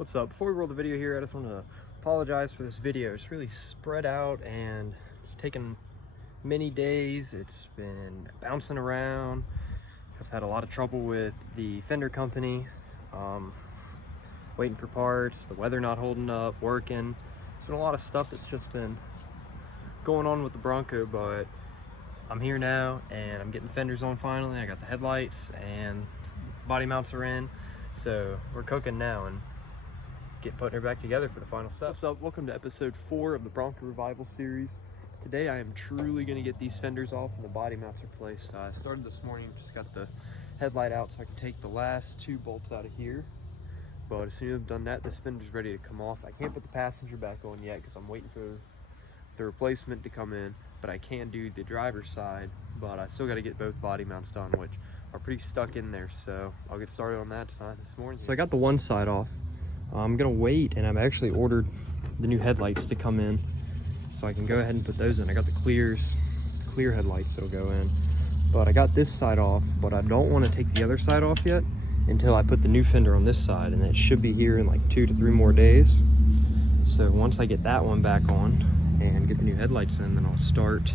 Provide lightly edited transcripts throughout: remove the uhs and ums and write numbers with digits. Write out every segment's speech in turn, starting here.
What's up? Before we roll the video here, I just want to apologize for this video. It's really spread out and it's taken many days. It's been bouncing around. I've had a lot of trouble with the fender company, waiting for parts, the weather not holding up, working. There's been a lot of stuff that's just been going on with the Bronco, but I'm here now and I'm getting the fenders on finally. I got the headlights and body mounts are in, so we're cooking now and putting her back together for the final step. What's up? Welcome to episode 4 of the Bronco Revival series. Today I am truly going to get these fenders off and the body mounts are placed. I started this morning, just got the headlight out so I can take the last 2 bolts out of here. But as soon as I've done that, this fender's ready to come off. I can't put the passenger back on yet because I'm waiting for the replacement to come in, but I can do the driver's side, but I still got to get both body mounts done, which are pretty stuck in there, so I'll get started on that this morning. So I got the one side off. I'm gonna wait, and I've actually ordered the new headlights to come in so I can go ahead and put those in. I got the clear headlights that'll go in, but I got this side off, but I don't want to take the other side off yet until I put the new fender on this side, and it should be here in like 2 to 3 more days. So once I get that one back on and get the new headlights in, then I'll start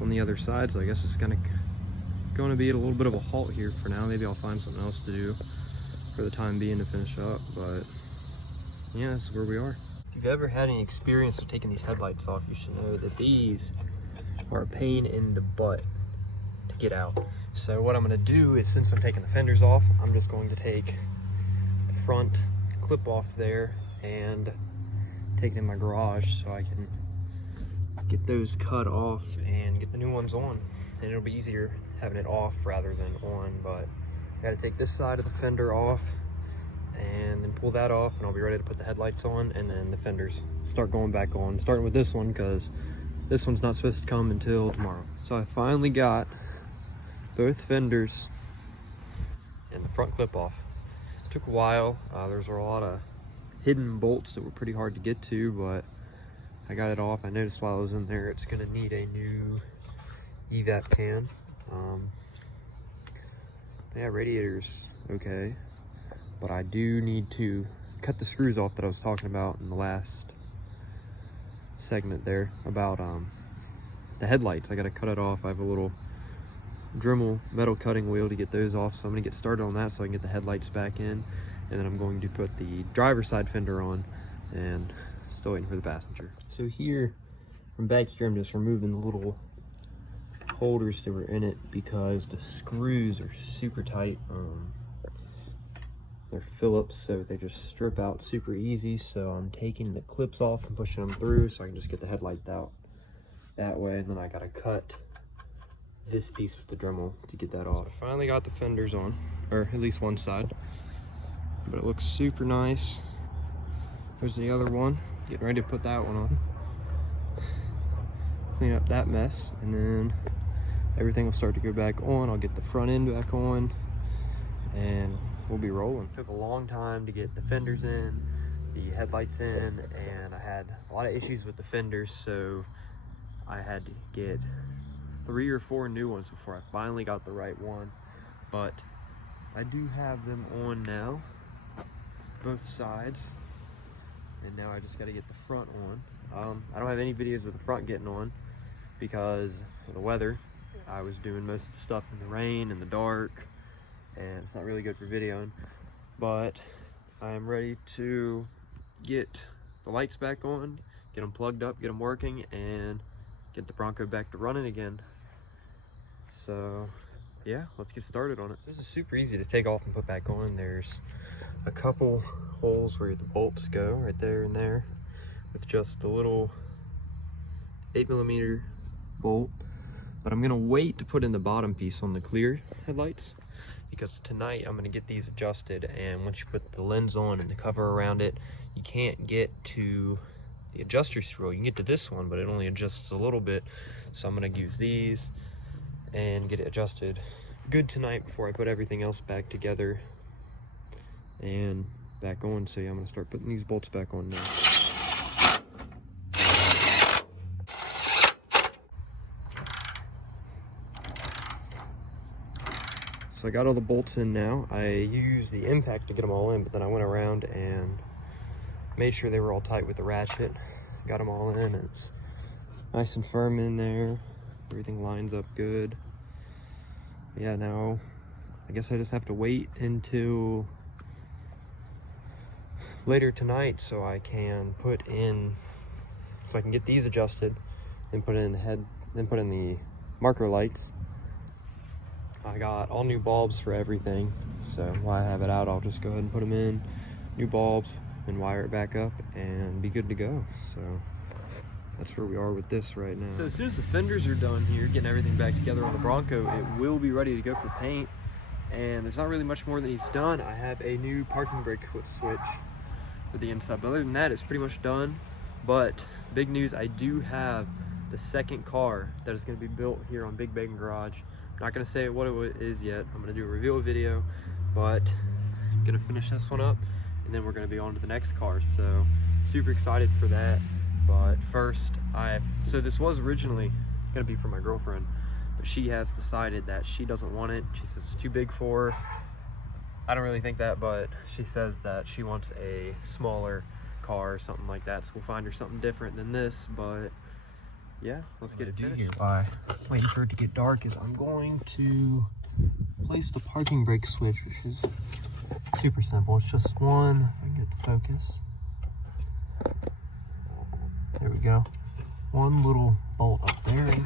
on the other side. So I guess it's going to be at a little bit of a halt here for now. Maybe I'll find something else to do for the time being to finish up, but yeah, this is where we are. If you've ever had any experience with taking these headlights off, you should know that these are a pain in the butt to get out. So what I'm going to do is, since I'm taking the fenders off, I'm just going to take the front clip off there and take it in my garage so I can get those cut off and get the new ones on. And it'll be easier having it off rather than on, but I gotta take this side of the fender off and then pull that off, and I'll be ready to put the headlights on, and then the fenders start going back on, starting with this one because this one's not supposed to come until tomorrow. So I finally got both fenders and the front clip off. It took a while. There's a lot of hidden bolts that were pretty hard to get to, but I got it off. I noticed while I was in there it's gonna need a new evap can. Yeah, radiator's okay, but I do need to cut the screws off that I was talking about in the last segment there about the headlights. I gotta cut it off. I have a little Dremel metal cutting wheel to get those off, so I'm gonna get started on that so I can get the headlights back in, and then I'm going to put the driver's side fender on, and still waiting for the passenger. So here from back here, I'm just removing the little holders that were in it because the screws are super tight. They're Phillips, so they just strip out super easy. So I'm taking the clips off and pushing them through so I can just get the headlights out that way. And then I gotta cut this piece with the Dremel to get that off. So I finally got the fenders on, or at least one side, but it looks super nice. There's the other one. Getting ready to put that one on. Clean up that mess, and then everything will start to go back on. I'll get the front end back on and we'll be rolling. It took a long time to get the fenders in, the headlights in, and I had a lot of issues with the fenders, so I had to get 3 or 4 new ones before I finally got the right one. But I do have them on now, both sides, and now I just got to get the front on. I don't have any videos with the front getting on because of the weather. I was doing most of the stuff in the rain and the dark, and it's not really good for videoing, but I'm ready to get the lights back on, get them plugged up, get them working, and get the Bronco back to running again. So yeah, let's get started on it. This is super easy to take off and put back on. There's a couple holes where the bolts go right there and there with just a little 8mm bolt. But I'm gonna wait to put in the bottom piece on the clear headlights because tonight I'm gonna get these adjusted, and once you put the lens on and the cover around it, you can't get to the adjuster screw. You can get to this one, but it only adjusts a little bit. So I'm gonna use these and get it adjusted good tonight before I put everything else back together and back on. So yeah, I'm gonna start putting these bolts back on now. So So I got all the bolts in now. I used the impact to get them all in, but then I went around and made sure they were all tight with the ratchet. Got them all in. It's nice and firm in there. Everything lines up good. Yeah, now I guess I just have to wait until later tonight so I can get these adjusted and put in the head, then put in the marker lights. I got all new bulbs for everything, so while I have it out, I'll just go ahead and put them in, new bulbs, and wire it back up and be good to go. So that's where we are with this right now. So as soon as the fenders are done here, getting everything back together on the Bronco, it will be ready to go for paint. And there's not really much more that needs done. I have a new parking brake switch for the inside, but other than that, it's pretty much done. But big news, I do have the second car that is going to be built here on Big Bacon Garage. I'm not going to say what it is yet. I'm going to do a reveal video, but I'm going to finish this one up, and then we're going to be on to the next car. So super excited for that. But first, so this was originally going to be for my girlfriend, but she has decided that she doesn't want it. She says it's too big for her. I don't really think that, but she says that she wants a smaller car or something like that, so we'll find her something different than this. But yeah, let's get it finished. By waiting for it to get dark is I'm going to place the parking brake switch, which is super simple. It's just one, if I can get the focus. There we go. One little bolt up there, and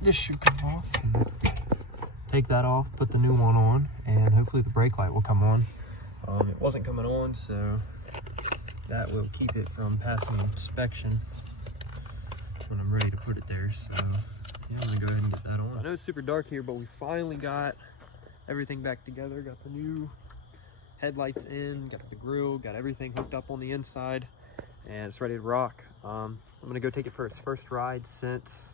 this should come off. And take that off, put the new one on, and hopefully the brake light will come on. It wasn't coming on, so that will keep it from passing inspection when I'm ready to put it there. So yeah, I'm gonna go ahead and get that on. So I know it's super dark here, but we finally got everything back together. Got the new headlights in, got the grill, got everything hooked up on the inside, and it's ready to rock. I'm gonna go take it for its first ride since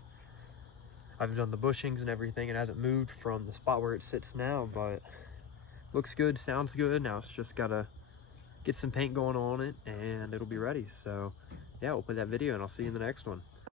I've done the bushings and everything. It hasn't moved from the spot where it sits now, but looks good, sounds good. Now it's just gotta get some paint going on it and it'll be ready. So yeah, we'll put that video and I'll see you in the next one.